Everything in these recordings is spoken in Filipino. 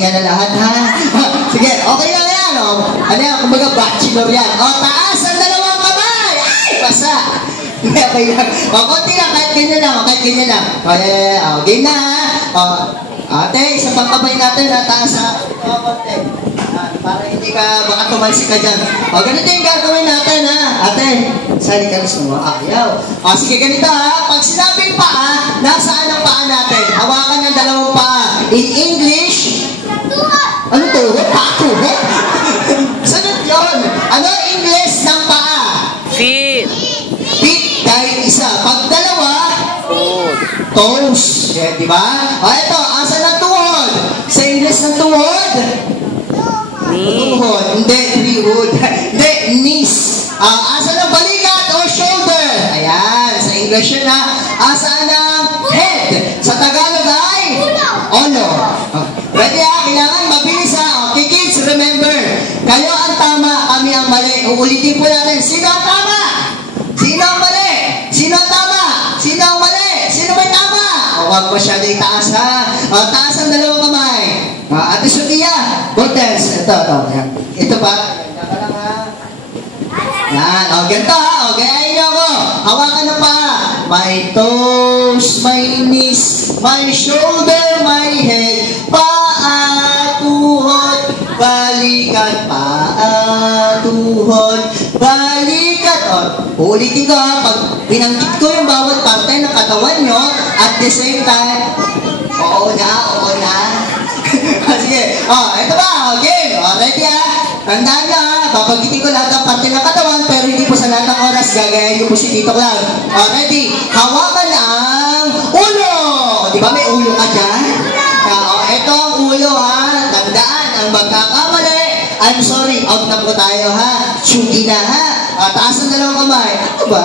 magpahinga na lahat, ha? Sige, okay na yan, o. Ano yan, kumbaga bachelor yan. O, taas ang dalawang kamay! Ay, basa! Okay lang. O, konti lang, kahit ganyan lang, kahit ganyan lang. O, o, game na, ha? O, ate, isang pang kamay natin, ha? Taas, ha? O, konti. Para hindi ka, baka tumalsik ka dyan. O, ganito yung gagawin natin, ha? Ate, sali ka gusto mo? Ayaw. O, sige, ganito, ha? Pag sinabing paa, nasaan ang paa natin? Hawakan ng dalawang paa. In English, ano to? Patuho? Sunod yun. Ano English ng paa? Feet. Feet, dahil isa. Pag dalawa, toes. Yeah, di ba? O, ito, asa ng tuhod? Sa English ng tuhod? Tuhod. Hindi, trihod. Hindi, knees. Asa ng balikat or shoulder? Ayan, sa English yun, ha? Asa ng head? Sa Tagalog ay? Ulo. Ready, ha? Kailangan mabilis, ha? Okay, kids, remember. Kayo ang tama, kami ang mali. Uulitin po natin. Sino ang tama? Sino ang mali? Sino ang tama? Sino ang mali? Sino may tama? Huwag masyado itaas, ha? Taas ang dalawang kamay. Ate Sofia, Cortez. Ito. Ito pa. Ito lang, ha? Yan. O, ganito, ha? O, gayahin niyo ako. Hawakan ng paa. My toes, my knees, my shoulder, my head. Paa, tuhod, balikat. Paa, tuhod, balikat. O, uulitin ko, ha? Pag binanggit ko yung bawat parte ng katawan nyo, at the same time, oo na. Sige. O, ito ba? O, game. O, ready, ha? Tandaan nyo, ha? Babanggitin ko lahat ng parte ng katawan, pero hindi po sa lahat ng oras, gagayahin nyo po si Tito Clown. O, ready? Hawakan ang ulo! Di ba may ulo ka dyan? O, ito ang ulo, ha? Tandaan, ang magkakamali, I'm sorry, out na po tayo, ha? Tsugi na, ha? Taas ang dalawang kamay. Ano ba?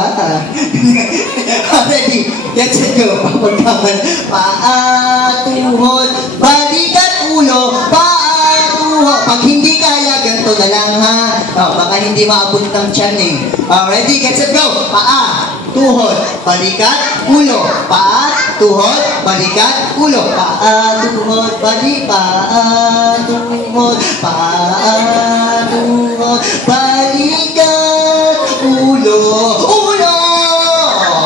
Ready? Let's go. Pagkaman. Paa, tuhod, balikat, ulo, paa, tuhod. Pag hindi kaya, ganito na lang, ha? Baka hindi maabot ng tiyan, eh. Ready? Let's go. Paa, tuhod, balikat, ulo. Paa, tuhod, balikat, ulo. Paa, tuhod, balikat, tuhod. Paa, tuhod, balikat, ulo.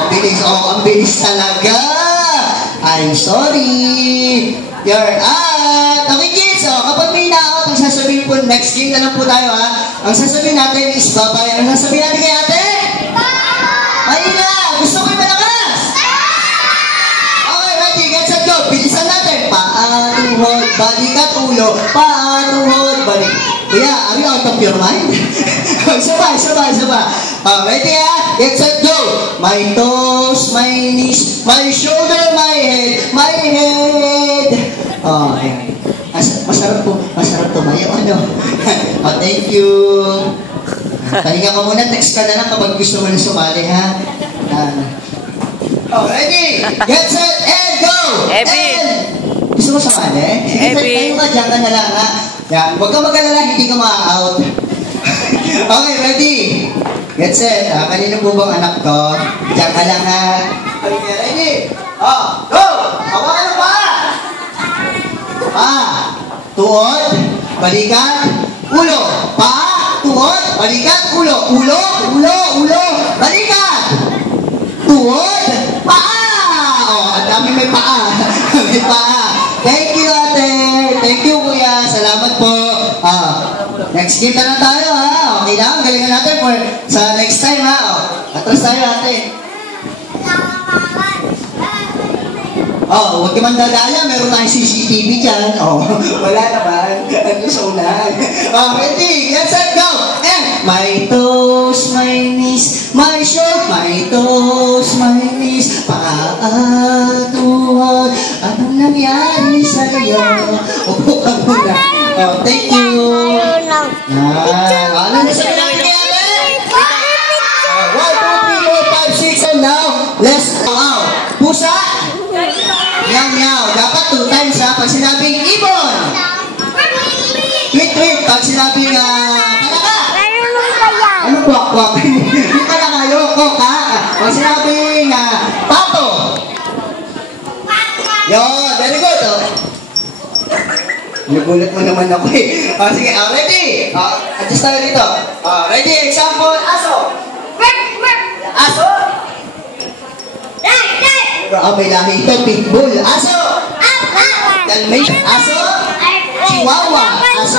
Bilis. Ang bilis talaga. I'm sorry. You're out. Okay, kids. Kapag may na-out, ang sasabihin po, next game na lang po tayo, ha? Ang sasabihin natin is bye-bye. Ang sasabihin natin kay ate? Mahina. Gusto ko yung malakas. Okay, ready. Get set, go. Bilisan natin. Paa, tuhod, balikat, ulo. Paa, tuhod, balikat. Kuya, are you out of your mind? Isa pa. Ready, ha? Get set, go. My toes, my knees, my shoulder, my head, ayan. Masarap tumayo, ano? Thank you. Pahinga ka muna, text ka na lang kapag gusto mo na sumali, ha? Ready? Get set, and go! Evan! Gusto mo sumali? Tayo ka, dyan ka na lang, ha? Yan, huwag ka mag-alala, hindi ka ma-out. Okay, ready? Get set. Kanino po bang anak ko? Diyan ka lang, ha? Okay, ready? Go! Hawakan ng paa! Paa, tuhod, balikat, ulo. Paa, tuhod, balikat, ulo. Ulo, balikat. Tuhod, paa. Ang dami may paa. May paa. Thank you, ate. Thank you, kuya. Salamat po. Next game na lang tayo, ha? Okay lang, galingan natin for sa next time, ha? Atras tayo, ate. Huwag ka man dadaya, meron tayong CCTV dyan. Wala naman. Ano sa ulan? Ready? Let's go! My toes, my knees, my shoulder, my toes, my knees, paa, tuhod. Anong nangyari sa'yo? Upo ka muna. Thank you. Ano na sabi natin kaya, ate? 1, 2, 3, 4, 5, 6, and now, let's go out. Pusa? Meow. Dapat 2 times, ha? Pag sinabing ibon. Tweet. Pag sinabing palaka. Ano kwak? Hindi palaka, yoko, ha? Pag sinabing pato. Yo, very good, Nagulat mo naman ako eh. Sige, ready? Adjust tayo dito. Ready? Example, aso. Aso. May lahi ito. Pitbull. Aso. Dalmatian. Aso. Chihuahua. Aso.